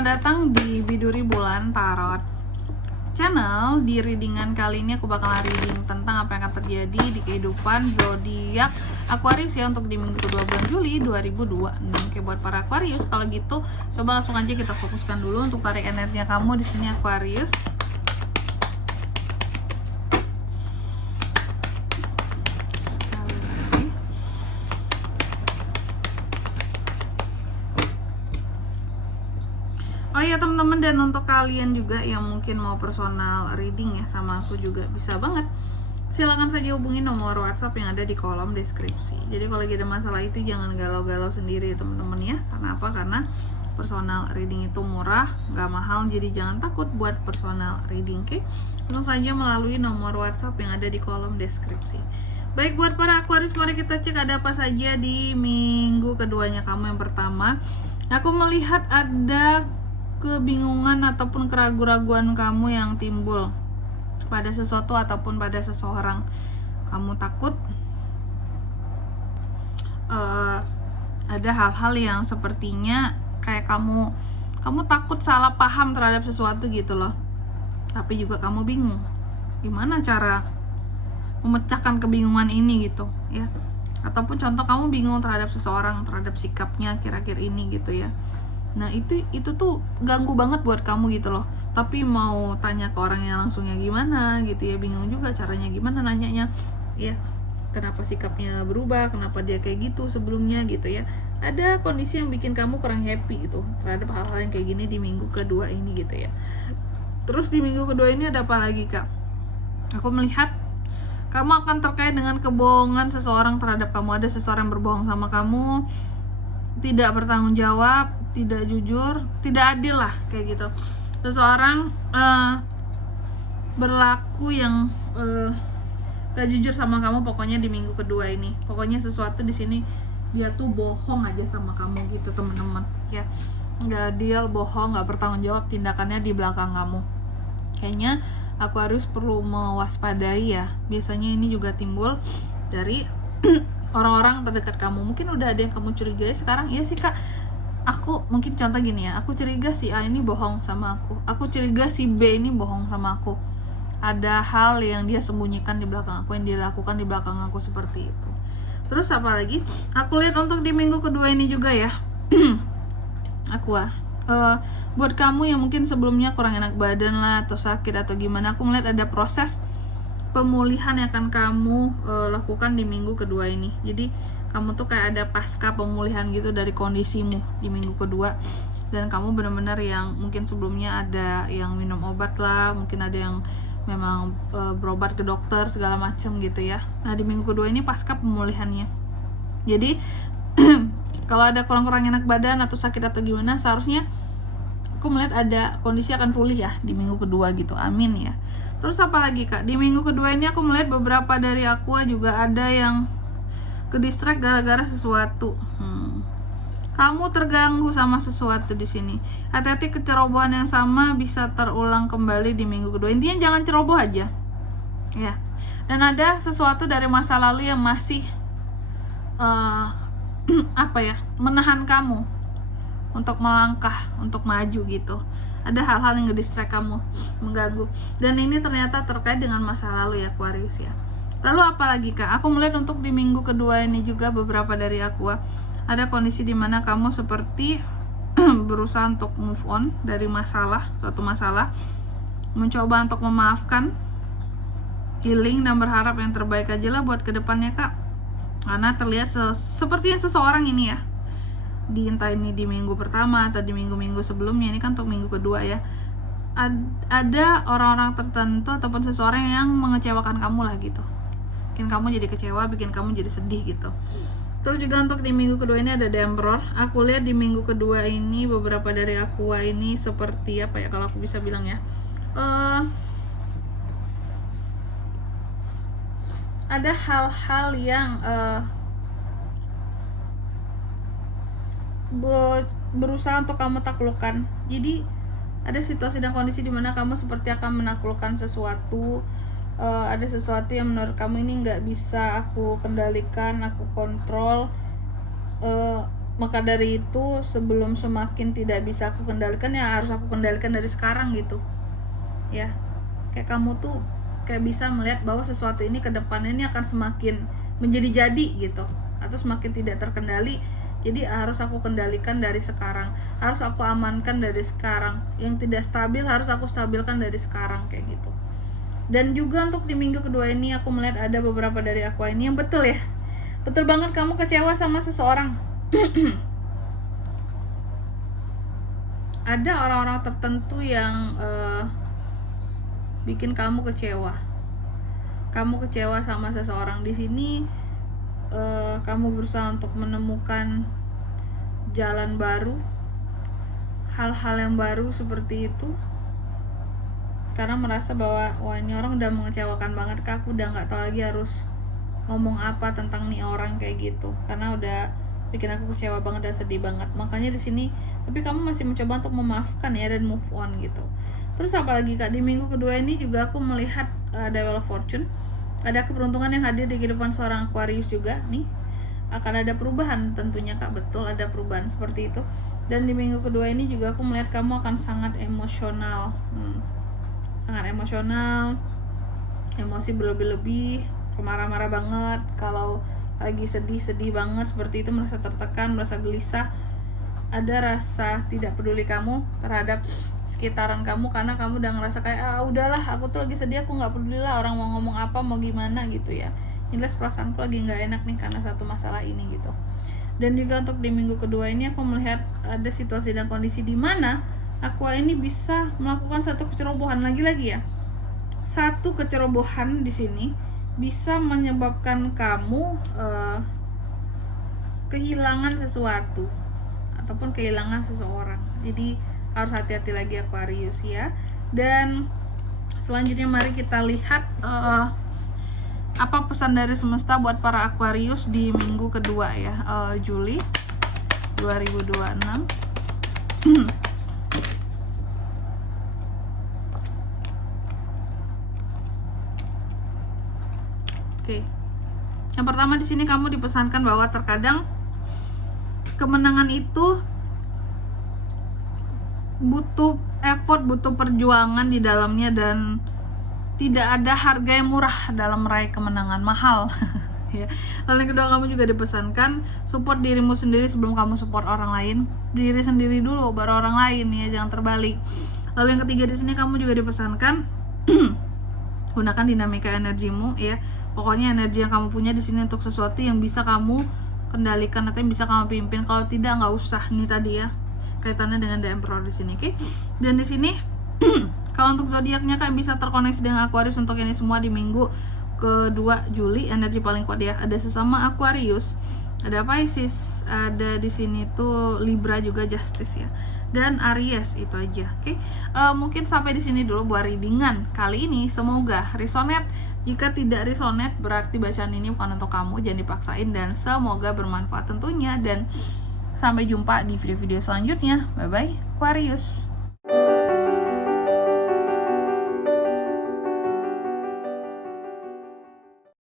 selamat datang di Biduri Bulan Tarot Channel. Di readingan kali ini aku bakal reading tentang apa yang akan terjadi di kehidupan zodiak Aquarius ya untuk di minggu kedua bulan Juli 2026. Oke, buat para Aquarius, kalau gitu coba langsung aja kita fokuskan dulu untuk tarik energinya kamu di sini Aquarius. Oh ya teman-teman, dan untuk kalian juga yang mungkin mau personal reading ya sama aku juga bisa banget. Silakan saja hubungi nomor WhatsApp yang ada di kolom deskripsi. Jadi kalau lagi ada masalah itu jangan galau-galau sendiri teman-teman ya. Karena apa? Karena personal reading itu murah, nggak mahal. Jadi jangan takut buat personal reading, oke? Langsung saja melalui nomor WhatsApp yang ada di kolom deskripsi. Baik, buat para Aquarius, mari kita cek ada apa saja di minggu keduanya kamu. Yang pertama, aku melihat ada kebingungan ataupun keraguan-raguan kamu yang timbul pada sesuatu ataupun pada seseorang. Kamu takut ada hal-hal yang sepertinya kayak kamu takut salah paham terhadap sesuatu gitu loh. Tapi juga kamu bingung gimana cara memecahkan kebingungan ini gitu ya. Ataupun contoh kamu bingung terhadap seseorang, terhadap sikapnya kira-kira ini gitu ya. Nah itu tuh ganggu banget buat kamu gitu loh. Tapi mau tanya ke orangnya langsungnya gimana gitu ya, bingung juga caranya gimana nanyanya ya. Kenapa sikapnya berubah, kenapa dia kayak gitu sebelumnya gitu ya. Ada kondisi yang bikin kamu kurang happy gitu terhadap hal-hal yang kayak gini di minggu kedua ini gitu ya. Terus di minggu kedua ini ada apa lagi kak? Aku melihat kamu akan terkait dengan kebohongan seseorang terhadap kamu. Ada seseorang yang berbohong sama kamu, tidak bertanggung jawab, tidak jujur, tidak adil lah kayak gitu. Seseorang berlaku yang gak jujur sama kamu pokoknya di minggu kedua ini. Pokoknya sesuatu di sini dia tuh bohong aja sama kamu gitu teman-teman ya. Gak adil, bohong, gak bertanggung jawab tindakannya di belakang kamu. Kayaknya aku harus perlu mewaspadai ya. Biasanya ini juga timbul dari orang-orang terdekat kamu. Mungkin udah ada yang kamu curigai sekarang. Iya sih kak, aku mungkin contoh gini ya, aku curiga si A ini bohong sama aku curiga si B ini bohong sama aku. Ada hal yang dia sembunyikan di belakang aku, yang dia lakukan di belakang aku seperti itu. Terus apa lagi? Aku lihat untuk di minggu kedua ini juga ya buat kamu yang mungkin sebelumnya kurang enak badan lah atau sakit atau gimana, aku melihat ada proses pemulihan yang akan kamu lakukan di minggu kedua ini. Jadi kamu tuh kayak ada pasca pemulihan gitu dari kondisimu di minggu kedua. Dan kamu benar-benar yang mungkin sebelumnya ada yang minum obat lah, mungkin ada yang memang berobat ke dokter segala macam gitu ya. Nah di minggu kedua ini pasca pemulihannya. Jadi kalau ada kurang-kurang enak badan atau sakit atau gimana, seharusnya aku melihat ada kondisi akan pulih ya di minggu kedua gitu. Amin ya. Terus apa lagi kak? Di minggu kedua ini aku melihat beberapa dari Aqua juga ada yang ke-distract gara-gara sesuatu. Kamu terganggu sama sesuatu di sini. Hati-hati, kecerobohan yang sama bisa terulang kembali di minggu kedua. Intinya jangan ceroboh aja. Ya. Dan ada sesuatu dari masa lalu yang masih menahan kamu untuk melangkah, untuk maju gitu. Ada hal-hal yang nge-distract kamu, mengganggu. Dan ini ternyata terkait dengan masa lalu ya Aquarius ya. Lalu apa lagi kak? Aku melihat untuk di minggu kedua ini juga beberapa dari Aqua ada kondisi dimana kamu seperti berusaha untuk move on dari suatu masalah, mencoba untuk memaafkan, healing, dan berharap yang terbaik aja lah buat kedepannya kak. Karena terlihat sepertinya seseorang ini ya, entah ini di minggu pertama atau di minggu-minggu sebelumnya, ini kan untuk minggu kedua ya, ada orang-orang tertentu ataupun seseorang yang mengecewakan kamu lah gitu, bikin kamu jadi kecewa, bikin kamu jadi sedih gitu. Terus juga untuk di minggu kedua ini ada The Emperor. Aku lihat di minggu kedua ini beberapa dari Aqua ini seperti apa ya kalau aku bisa bilang ya, ada hal-hal yang berusaha untuk kamu taklukkan. Jadi ada situasi dan kondisi dimana kamu seperti akan menaklukkan sesuatu. Ada sesuatu yang menurut kamu ini nggak bisa aku kendalikan, aku kontrol. Maka dari itu, sebelum semakin tidak bisa aku kendalikan, ya harus aku kendalikan dari sekarang gitu ya. Kayak kamu tuh kayak bisa melihat bahwa sesuatu ini ke depannya ini akan semakin menjadi-jadi gitu, atau semakin tidak terkendali. Jadi harus aku kendalikan dari sekarang, harus aku amankan dari sekarang. Yang tidak stabil harus aku stabilkan dari sekarang, kayak gitu. Dan juga untuk di minggu kedua ini aku melihat ada beberapa dari Aqua ini yang betul ya. Betul banget, kamu kecewa sama seseorang. Ada orang-orang tertentu yang bikin kamu kecewa. Kamu kecewa sama seseorang. Di sini kamu berusaha untuk menemukan jalan baru, hal-hal yang baru seperti itu, karena merasa bahwa wah, ini orang udah mengecewakan banget, Kak. Aku udah nggak tahu lagi harus ngomong apa tentang nih orang, kayak gitu, karena udah bikin aku kecewa banget dan sedih banget. Makanya di sini, tapi kamu masih mencoba untuk memaafkan ya, dan move on gitu. Terus apalagi Kak, di minggu kedua ini juga aku melihat ada Wheel of Fortune, ada keberuntungan yang hadir di kehidupan seorang Aquarius juga nih. Akan ada perubahan tentunya Kak, betul ada perubahan seperti itu. Dan di minggu kedua ini juga aku melihat kamu akan sangat emosional, sangat emosional, emosi berlebih-lebih, marah-marah banget. Kalau lagi sedih banget seperti itu, merasa tertekan, merasa gelisah, ada rasa tidak peduli kamu terhadap sekitaran kamu, karena kamu udah ngerasa kayak udahlah, aku tuh lagi sedih, aku nggak peduli lah orang mau ngomong apa, mau gimana gitu ya. Jelas perasaanku lagi nggak enak nih karena satu masalah ini gitu. Dan juga untuk di minggu kedua ini aku melihat ada situasi dan kondisi di mana Aqua ini bisa melakukan satu kecerobohan lagi-lagi ya. Satu kecerobohan di sini bisa menyebabkan kamu kehilangan sesuatu ataupun kehilangan seseorang. Jadi harus hati-hati lagi Aquarius ya. Dan selanjutnya mari kita lihat apa pesan dari semesta buat para Aquarius di minggu kedua ya, Juli 2026. Oke. Yang pertama di sini kamu dipesankan bahwa terkadang kemenangan itu butuh effort, butuh perjuangan di dalamnya, dan tidak ada harga yang murah dalam meraih kemenangan, mahal. Ya. Lalu yang kedua, kamu juga dipesankan support dirimu sendiri sebelum kamu support orang lain. Diri sendiri dulu baru orang lain ya, jangan terbalik. Lalu yang ketiga di sini kamu juga dipesankan gunakan dinamika energimu ya. Pokoknya energi yang kamu punya di sini untuk sesuatu yang bisa kamu kendalikan atau yang bisa kamu pimpin. Kalau tidak, nggak usah. Ini tadi ya kaitannya dengan The Emperor di sini, oke? Dan di sini kalau untuk zodiaknya kan bisa terkoneksi dengan Aquarius untuk ini semua di minggu kedua Juli. Energi paling kuat ya, ada sesama Aquarius, ada Pisces, ada di sini tuh Libra juga, Justice ya, dan Aries. Itu aja, oke? Mungkin sampai di sini dulu buat readingan kali ini. Semoga resonate. Jika tidak resonate, berarti bacaan ini bukan untuk kamu, jangan dipaksain, dan semoga bermanfaat tentunya. Dan sampai jumpa di video-video selanjutnya. Bye bye Aquarius.